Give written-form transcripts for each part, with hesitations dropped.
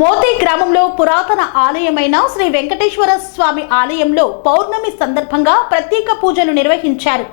మోతే గ్రామంలో పురాతన ఆలయమైన శ్రీ వెంకటేశ్వర స్వామి ఆలయంలో పౌర్ణమి సందర్భంగా ప్రత్యేక పూజలు నిర్వహించారు.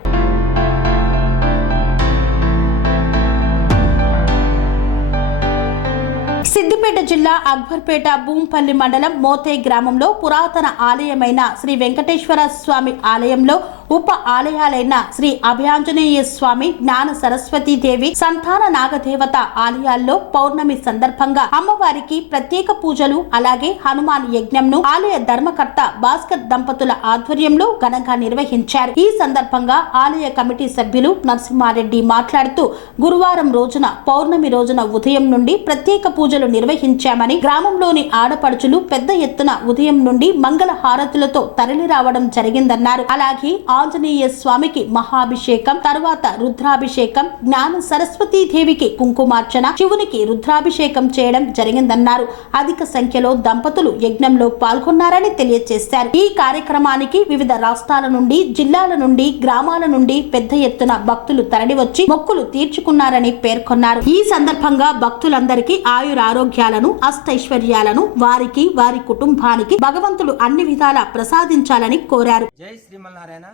సిద్దిపేట జిల్లా అక్బర్పేట భూంపల్లి మండలం మోతే గ్రామంలో పురాతన ఆలయమైన శ్రీ వెంకటేశ్వర స్వామి ఆలయంలో ఉప ఆలయాలైన శ్రీ అభయాంజనేయ స్వామి, జ్ఞాన సరస్వతీ దేవి, సంతాన నాగదేవత ఆలయాల్లో పౌర్ణమి సందర్భంగా అమ్మవారికి ప్రత్యేక పూజలు, అలాగే హనుమాన్ యజ్ఞంను ఆలయ ధర్మకర్త భాస్కర్ దంపతుల ఆధ్వర్యంలో ఘనంగా నిర్వహించారు. ఈ సందర్భంగా ఆలయ కమిటీ సభ్యులు నరసింహారెడ్డి మాట్లాడుతూ, గురువారం రోజున పౌర్ణమి రోజున ఉదయం నుండి ప్రత్యేక పూజలు నిర్వహించామని, గ్రామంలోని ఆడపడుచులు పెద్ద ఎత్తున ఉదయం నుండి మంగళ హారతులతో తరలి రావడం జరిగిందన్నారు. అలాగే ఆంజనేయ స్వామికి మహాభిషేకం, తర్వాత రుద్రాభిషేకం, జ్ఞాన సరస్వతీ దేవికి కుంకుమార్చన, శివునికి రుద్రాభిషేకం చేయడం జరిగిందన్నారు. అధిక సంఖ్యలో దంపతులు యజ్ఞంలో పాల్గొన్నారని తెలియజేశారు. ఈ కార్యక్రమానికి వివిధ రాష్ట్రాల నుండి, జిల్లాల నుండి, గ్రామాల నుండి పెద్ద ఎత్తున భక్తులు తరలివచ్చి మొక్కులు తీర్చుకున్నారని పేర్కొన్నారు. ఈ సందర్భంగా భక్తులందరికీ ఆయురారోగ్యాలను, అష్టైశ్వర్యాలను వారికి, వారి కుటుంబానికి భగవంతుడు అన్ని విధాలా ప్రసాదించాలని కోరారు. జై శ్రీమన్నారాయణ.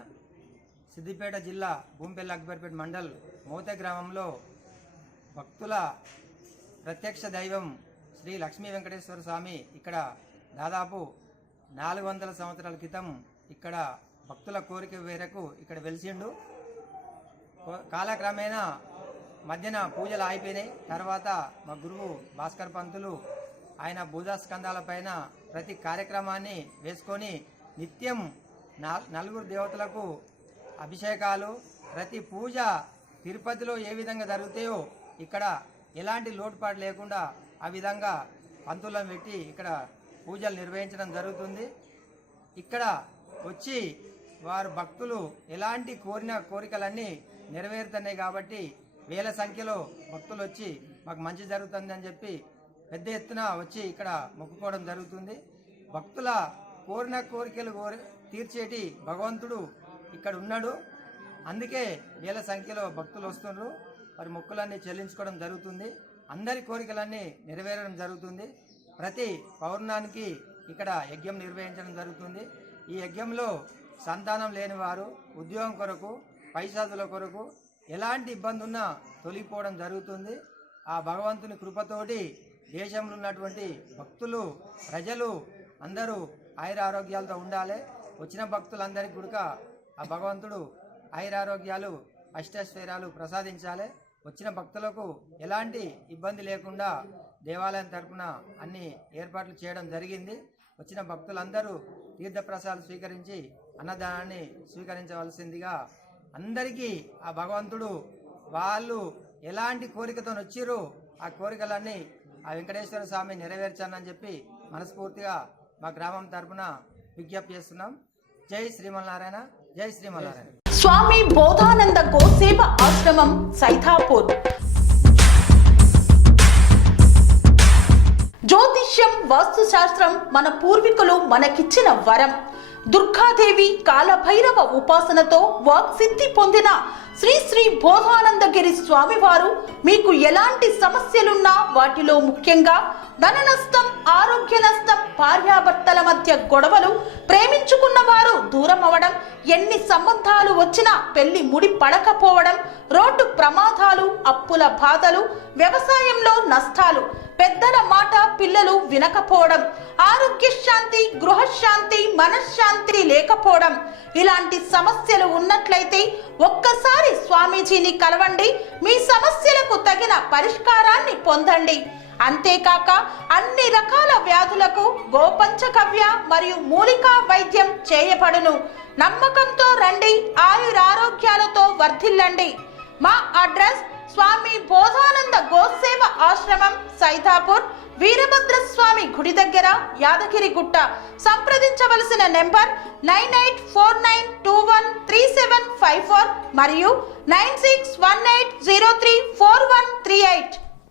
సిద్దిపేట జిల్లా భూంపల్లి అక్బర్పేట మండల్ మోతే గ్రామంలో భక్తుల ప్రత్యక్ష దైవం శ్రీ లక్ష్మీ వెంకటేశ్వర స్వామి ఇక్కడ దాదాపు 400 సంవత్సరాల క్రితం ఇక్కడ భక్తుల కోరిక మేరకు ఇక్కడ వెలిసిండు. కాలక్రమేణా మధ్యన పూజలు అయిపోయినాయి. తర్వాత మా గురువు భాస్కర్ పంతులు ఆయన భూజాస్కంధాల పైన ప్రతి కార్యక్రమాన్ని వేసుకొని నిత్యం 4 దేవతలకు అభిషేకాలు, ప్రతి పూజ తిరుపతిలో ఏ విధంగా జరుగుతాయో ఇక్కడ ఎలాంటి లోటుపాటు లేకుండా ఆ విధంగా పంతులను పెట్టి ఇక్కడ పూజలు నిర్వహించడం జరుగుతుంది. ఇక్కడ వచ్చి వారు భక్తులు ఎలాంటి కోరిన కోరికలన్నీ నెరవేరుతున్నాయి కాబట్టి వేల సంఖ్యలో భక్తులు వచ్చి మాకు మంచి జరుగుతుంది అని చెప్పి పెద్ద ఎత్తున వచ్చి ఇక్కడ మొక్కుకోవడం జరుగుతుంది. భక్తుల కోరిన కోరికలు తీర్చేటి భగవంతుడు ఇక్కడ ఉన్నాడు. అందుకే వేల సంఖ్యలో భక్తులు వస్తున్నారు. వారి మొక్కులన్నీ చెల్లించుకోవడం జరుగుతుంది. అందరి కోరికలన్నీ నెరవేరడం జరుగుతుంది. ప్రతి పౌర్ణానికి ఇక్కడ యజ్ఞం నిర్వహించడం జరుగుతుంది. ఈ యజ్ఞంలో సంతానం లేని వారు, ఉద్యోగం కొరకు, పైసాదుల కొరకు ఎలాంటి ఇబ్బంది ఉన్నా తొలగిపోవడం జరుగుతుంది. ఆ భగవంతుని కృపతోటి దేశంలో ఉన్నటువంటి భక్తులు, ప్రజలు అందరూ ఆయురారోగ్యాలతో ఉండాలి. వచ్చిన భక్తులందరికీ కూడా ఆ భగవంతుడు ఆయురారోగ్యాలు, అష్టైశ్వర్యాలు ప్రసాదించాలి. వచ్చిన భక్తులకు ఎలాంటి ఇబ్బంది లేకుండా దేవాలయం తరపున అన్ని ఏర్పాట్లు చేయడం జరిగింది. వచ్చిన భక్తులందరూ తీర్థప్రసాదాలు స్వీకరించి అన్నదానాన్ని స్వీకరించవలసిందిగా అందరికీ ఆ భగవంతుడు వాళ్ళు ఎలాంటి కోరికతో వచ్చిరో ఆ కోరికలన్నీ ఆ వెంకటేశ్వర స్వామి నెరవేర్చానని చెప్పి మనస్ఫూర్తిగా మా గ్రామం తరపున విజ్ఞప్తి చేస్తున్నాం. జై శ్రీమన్నారాయణ. జై శ్రీమన్నారాయణ. స్వామి బోధానంద గోసేవ ఆశ్రమం, సైథాపూర్. జ్యోతిష్యం, వాస్తుశాస్త్రం మన పూర్వీకులు మనకిచ్చిన వరం. దుర్గాదేవి, కాలభైరవ ఉపాసనతో వాక్సిద్ధి పొందిన శ్రీ శ్రీ బోధానందగిరి స్వామివారు మీకు ఎలాంటి సమస్యలున్నా, వాటిలో ముఖ్యంగా ధన నష్టం, ఆరోగ్య నష్టం, భార్యాభర్తల మధ్య గొడవలు, ప్రేమించుకున్న వారు దూరం అవడం, ఎన్ని సంబంధాలు వచ్చినా పెళ్లి ముడి పడకపోవడం, రోడ్డు ప్రమాదాలు, అప్పుల బాధలు, వ్యవసాయంలో నష్టాలు, పెద్దల మాట పిల్లలు వినకపోవడం, ఆరోగ్య శాంతి, గృహశాంతి, మనశ్శాంతి లేకపోవడం, ఇలాంటి సమస్యలు ఉన్నట్లయితే ఒక్కసారి స్వామీజీని కలవండి. మీ సమస్యలకు తగిన పరిష్కారాన్ని పొందండి. అంతేకాక అన్ని రకాల వ్యాధులకు గోపంచగవ్య మరియు మూలికా వైద్యం చేయబడును. నమ్మకంతో రండి, ఆయురారోగ్యాలతో వర్ధిల్లండి. మా అడ్రస్ స్వామి బోధానంద గోసేవ ఆశ్రమం, సైథాపూర్, వీరభద్రస్వామి గుడి దగ్గర, యాదగిరిగుట్ట. సంప్రదించవలసిన నెంబర్ 9849213754 మరియు 9618034138.